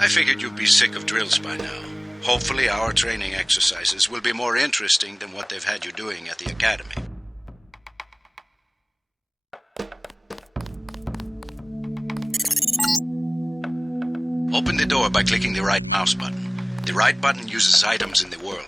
I figured you'd be sick of drills by now. Hopefully our training exercises will be more interesting than what they've had you doing at the academy. Open the door by clicking the right mouse button. The right button uses items in the world.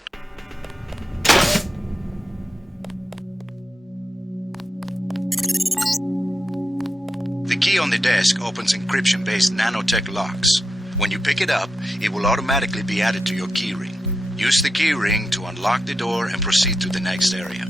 The key on the desk opens encryption-based nanotech locks. When you pick it up, it will automatically be added to your keyring. Use the keyring to unlock the door and proceed to the next area.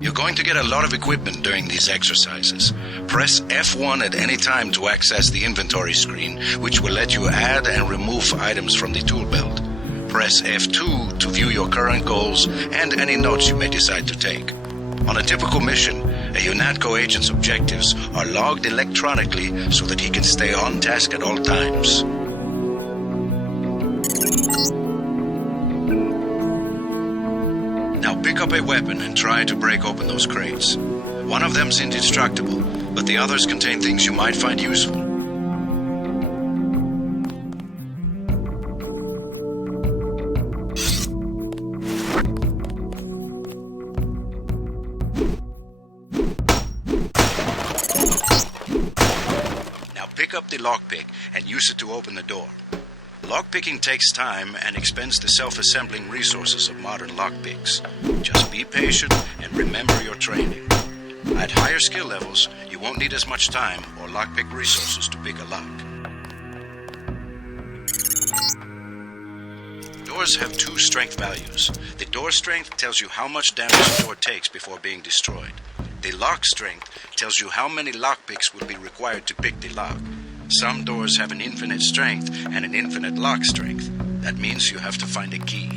You're going to get a lot of equipment during these exercises. Press F1 at any time to access the inventory screen, which will let you add and remove items from the tool belt. Press F2 to view your current goals and any notes you may decide to take. On a typical mission, a UNATCO agent's objectives are logged electronically so that he can stay on task at all times. Now pick up a weapon and try to break open those crates. One of them's indestructible, but the others contain things you might find useful. Now pick up the lockpick and use it to open the door. Lockpicking takes time and expends the self-assembling resources of modern lockpicks. Just be patient and remember your training. At higher skill levels, you won't need as much time or lockpick resources to pick a lock. Doors have two strength values. The door strength tells you how much damage the door takes before being destroyed. The lock strength tells you how many lockpicks will be required to pick the lock. Some doors have an infinite strength and an infinite lock strength. That means you have to find a key.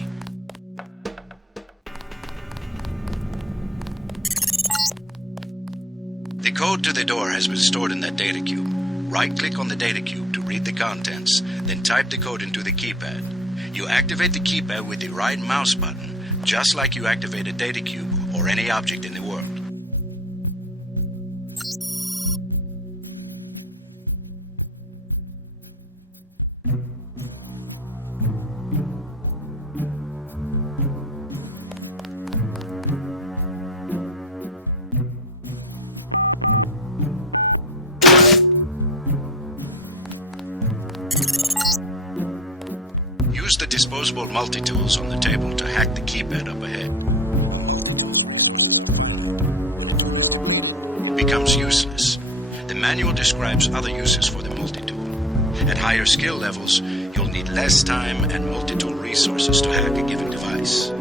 The code to the door has been stored in that data cube. Right-click on the data cube to read the contents, then type the code into the keypad. You activate the keypad with the right mouse button, just like you activate a data cube or any object in the world. Use the disposable multi-tools on the table to hack the keypad up ahead. It becomes useless. The manual describes other uses for the multi-tool. At higher skill levels, you'll need less time and multi-tool resources to hack a given device.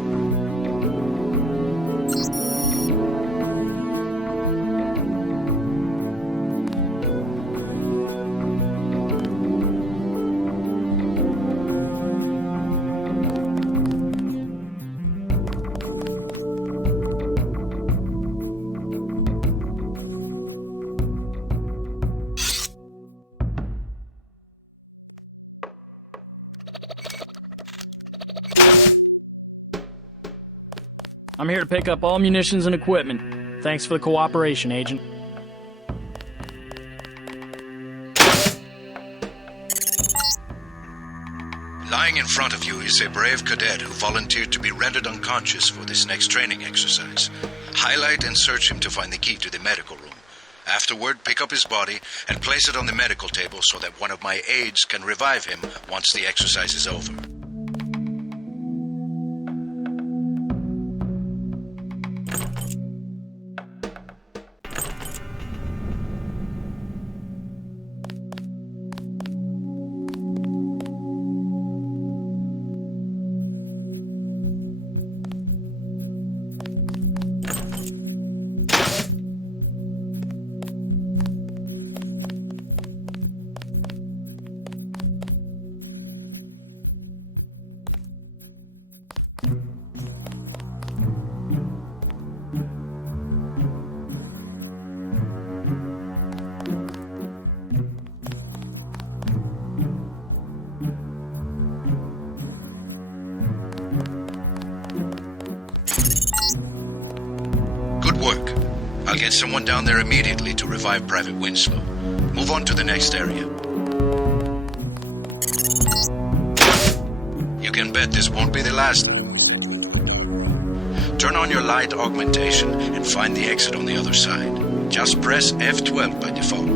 I'm here to pick up all munitions and equipment. Thanks for the cooperation, Agent. Lying in front of you is a brave cadet who volunteered to be rendered unconscious for this next training exercise. Highlight and search him to find the key to the medical room. Afterward, pick up his body and place it on the medical table so that one of my aides can revive him once the exercise is over. I'll get someone down there immediately to revive Private Winslow. Move on to the next area. You can bet this won't be the last. Turn on your light augmentation and find the exit on the other side. Just press F12 by default.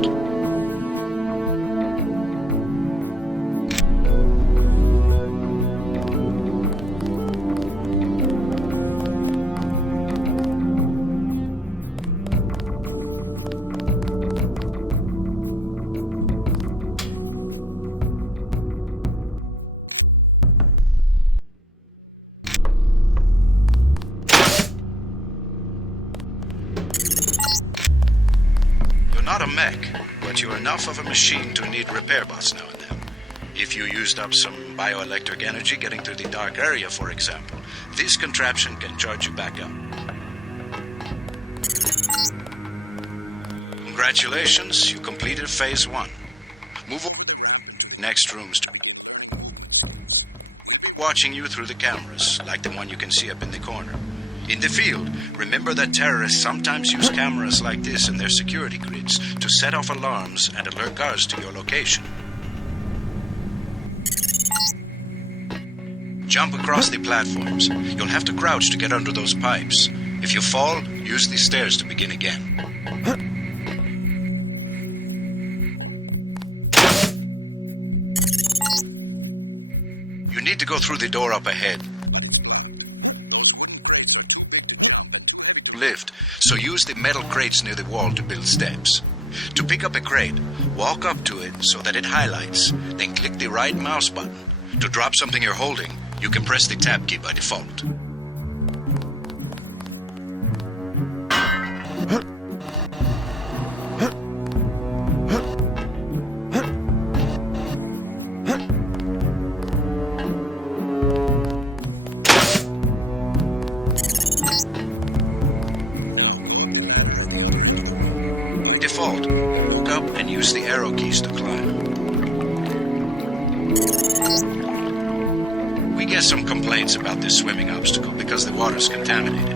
Not a mech, but you're enough of a machine to need repair bots now and then. If you used up some bioelectric energy getting through the dark area, for example, this contraption can charge you back up. Congratulations, you completed phase 1. Move on to the next rooms. Watching you through the cameras, like the one you can see up in the corner. In the field, remember that terrorists sometimes use cameras like this in their security grids to set off alarms and alert guards to your location. Jump across the platforms. You'll have to crouch to get under those pipes. If you fall, use the stairs to begin again. You need to go through the door up ahead. Lift, so use the metal crates near the wall to build steps. To pick up a crate, walk up to it so that it highlights, then click the right mouse button. To drop something you're holding, you can press the tab key by default. Look up and use the arrow keys to climb. We get some complaints about this swimming obstacle because the water's contaminated.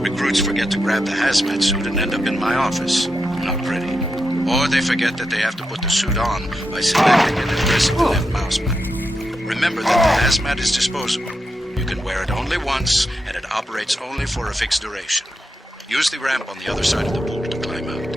Recruits forget to grab the hazmat suit and end up in my office. Not pretty. Or they forget that they have to put the suit on by selecting and then pressing the left mouse button. Remember that the hazmat is disposable. You can wear it only once, and it operates only for a fixed duration. Use the ramp on the other side of the pool to climb out.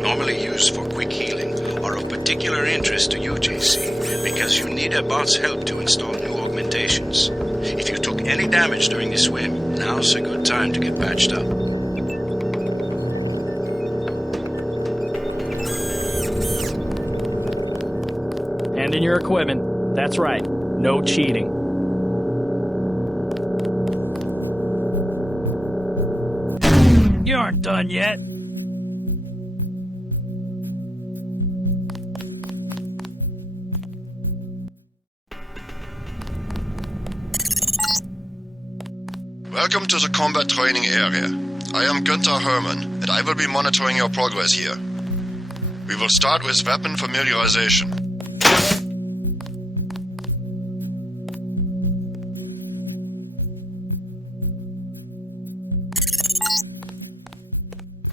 Normally used for quick healing, are of particular interest to you, JC, because you need a bot's help to install new augmentations. If you took any damage during the swim, now's a good time to get patched up. Hand in your equipment. That's right. No cheating. You aren't done yet. Welcome to the combat training area. I am Günther Hermann, and I will be monitoring your progress here. We will start with weapon familiarization.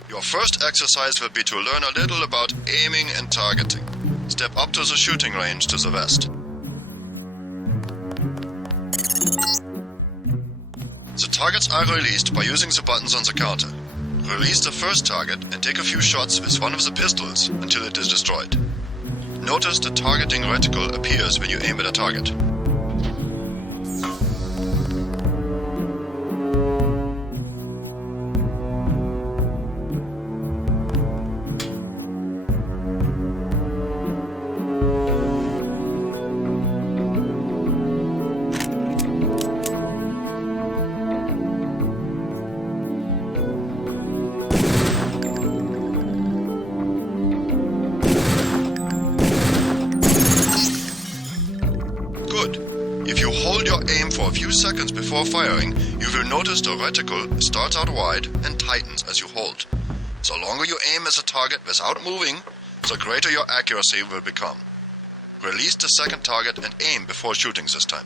Your first exercise will be to learn a little about aiming and targeting. Step up to the shooting range to the west. The targets are released by using the buttons on the counter. Release the first target and take a few shots with one of the pistols until it is destroyed. Notice the targeting reticle appears when you aim at a target. Good. your aim for a few seconds before firing, you will notice the reticle starts out wide and tightens as you hold. The longer you aim at a target without moving, the greater your accuracy will become. Release the second target and aim before shooting this time.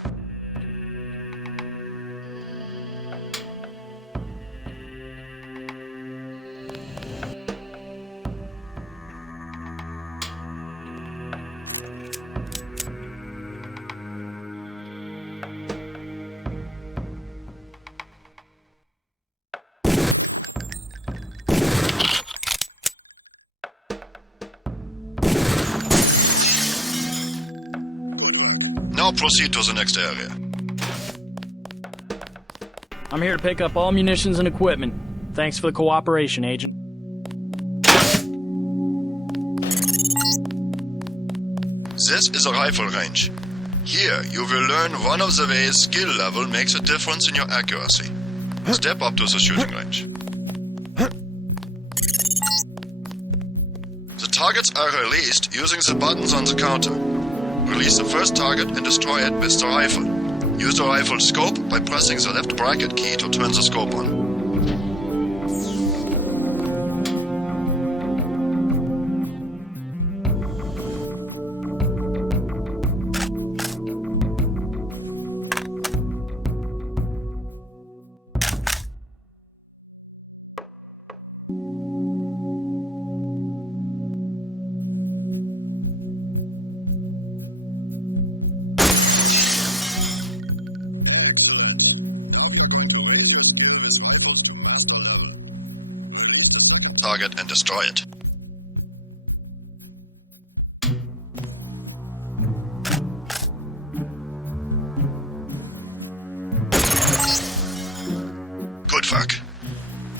Now proceed to the next area. I'm here to pick up all munitions and equipment. Thanks for the cooperation, Agent. This is a rifle range. Here, you will learn one of the ways skill level makes a difference in your accuracy. Step up to the shooting range. The targets are released using the buttons on the counter. Release the first target and destroy it with the rifle. Use the rifle scope by pressing the left bracket key to turn the scope on. Target and destroy it. Good work.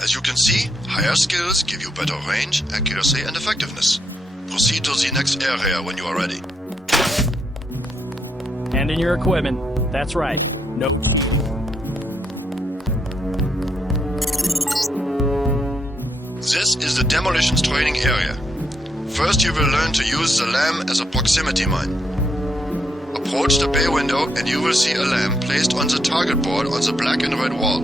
As you can see, higher skills give you better range, accuracy, and effectiveness. Proceed to the next area when you are ready. And in your equipment. That's right. Nope. This is the demolitions training area. First you will learn to use the lamp as a proximity mine. Approach the bay window and you will see a lamp placed on the target board on the black and red wall.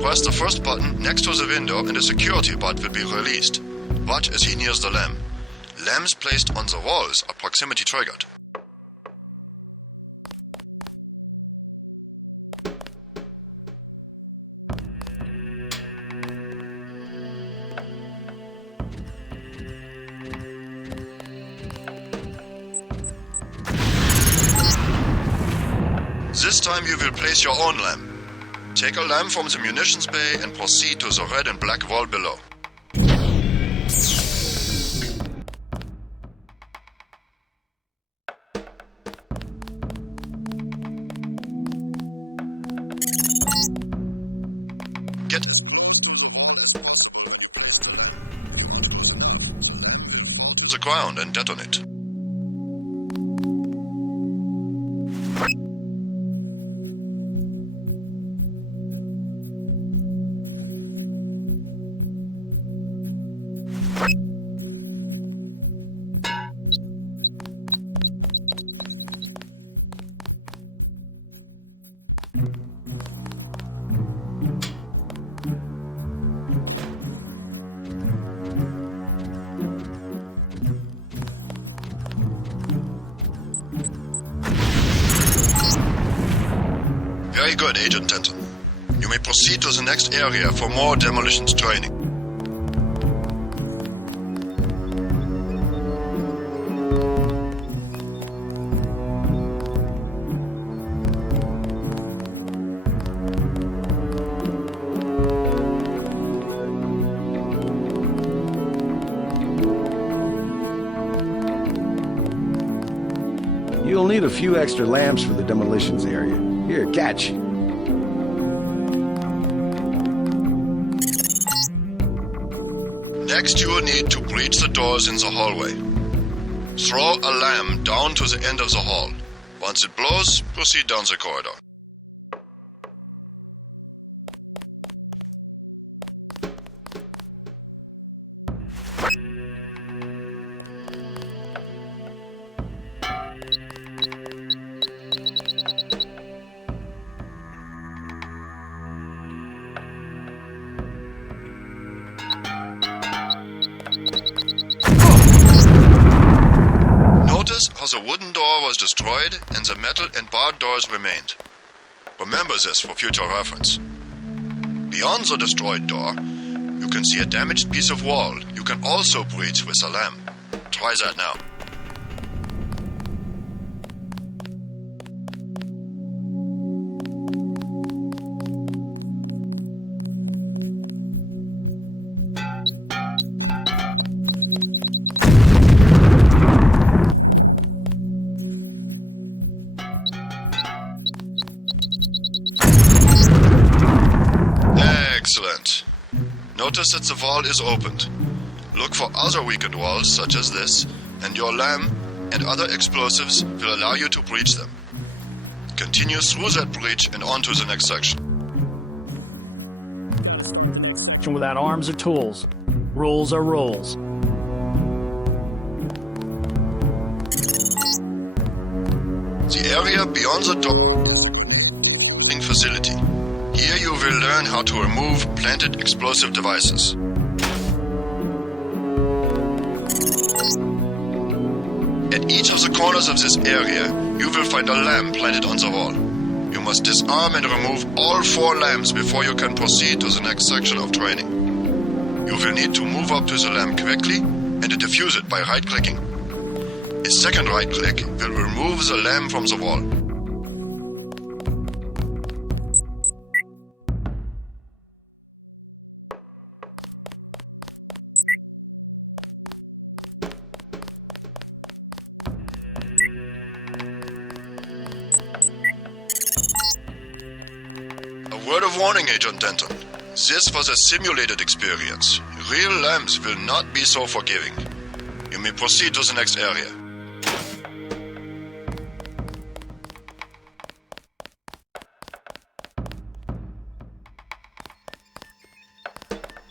Press the first button next to the window and a security bot will be released. Watch as he nears the lamp. Lamps placed on the walls are proximity triggered. This time you will place your own lamp. Take a lamp from the munitions bay and proceed to the red and black wall below. Get the ground and detonate. Very good, Agent Denton. You may proceed to the next area for more demolitions training. You'll need a few extra lamps for the demolitions area. Here, catch. Next you will need to breach the doors in the hallway. Throw a lamp down to the end of the hall. Once it blows, proceed down the corridor. Notice how the wooden door was destroyed and the metal and barred doors remained. Remember this for future reference. Beyond the destroyed door, you can see a damaged piece of wall you can also breach with a lamp. Try that now. Excellent. Notice that the wall is opened. Look for other weakened walls such as this, and your lamp and other explosives will allow you to breach them. Continue through that breach and on to the next section. Without arms or tools. Rules are rules. The area beyond the door facility. Here you will learn how to remove planted explosive devices. At each of the corners of this area, you will find a lamp planted on the wall. You must disarm and remove all 4 lamps before you can proceed to the next section of training. You will need to move up to the lamp quickly and defuse it by right-clicking. A second right-click will remove the lamp from the wall. Word of warning, Agent Denton. This was a simulated experience. Real lamps will not be so forgiving. You may proceed to the next area.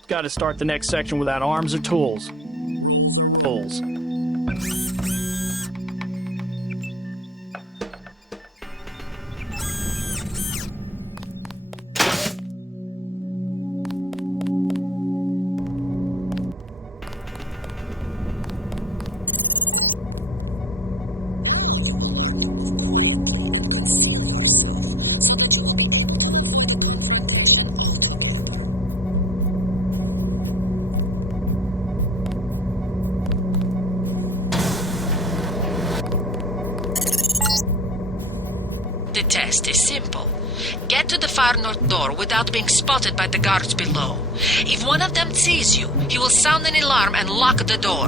Got to start the next section without arms or tools. Tools. The test is simple. Get to the far north door without being spotted by the guards below. If one of them sees you, he will sound an alarm and lock the door.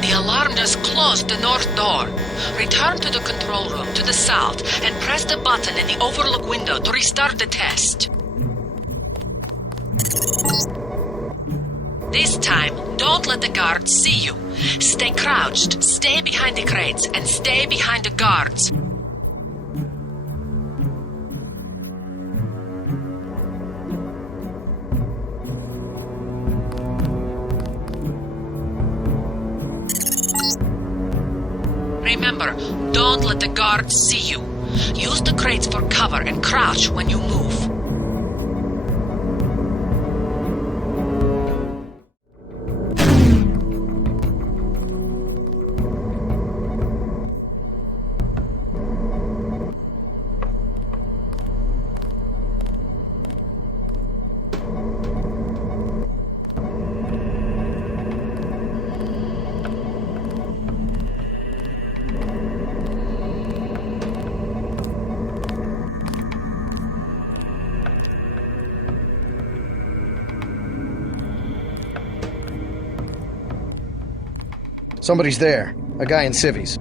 The alarm just closed the north door. Return to the control room to the south and press the button in the overlook window to restart the test. This time, don't let the guards see you. Stay crouched, stay behind the crates, and stay behind the guards. Remember, don't let the guards see you. Use the crates for cover and crouch when you move. Somebody's there. A guy in civvies.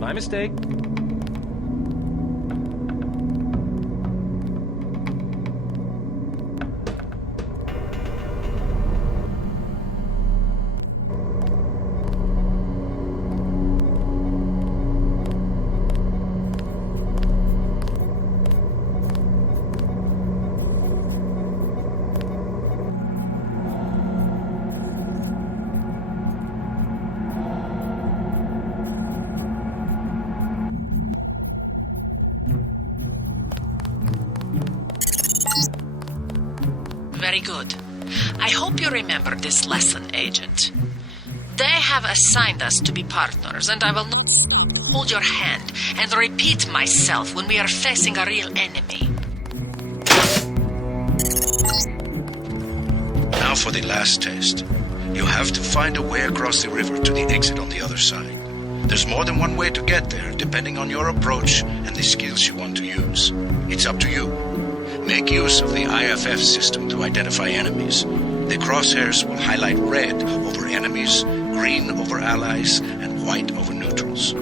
My mistake. Very good. I hope you remember this lesson, Agent. They have assigned us to be partners, and I will not hold your hand and repeat myself when we are facing a real enemy. Now for the last test. You have to find a way across the river to the exit on the other side. There's more than one way to get there, depending on your approach and the skills you want to use. It's up to you. Make use of the IFF system to identify enemies. The crosshairs will highlight red over enemies, green over allies, and white over neutrals.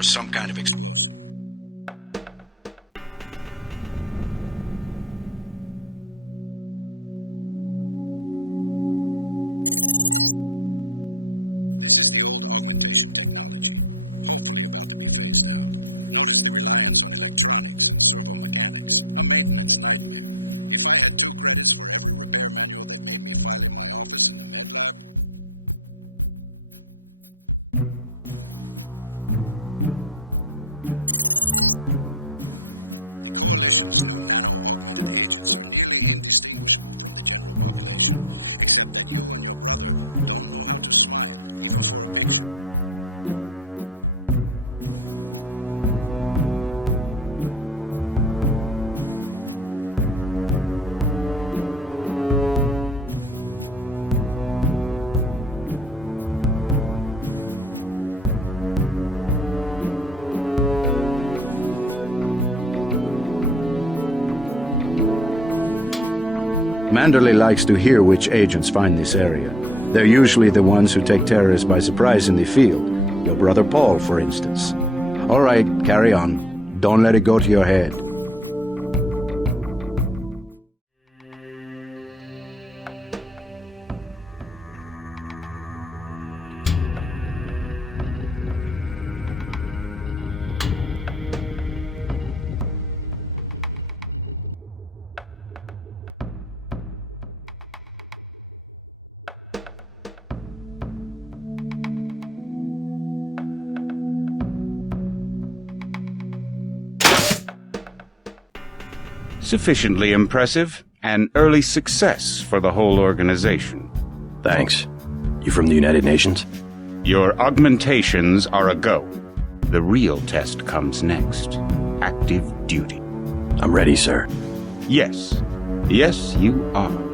or some kind of Manderley likes to hear which agents find this area. They're usually the ones who take terrorists by surprise in the field. Your brother Paul, for instance. All right, carry on. Don't let it go to your head. Sufficiently impressive, an early success for the whole organization. Thanks. You from the United Nations? Your augmentations are a go. The real test comes next. Active duty. I'm ready, sir. Yes. Yes, you are.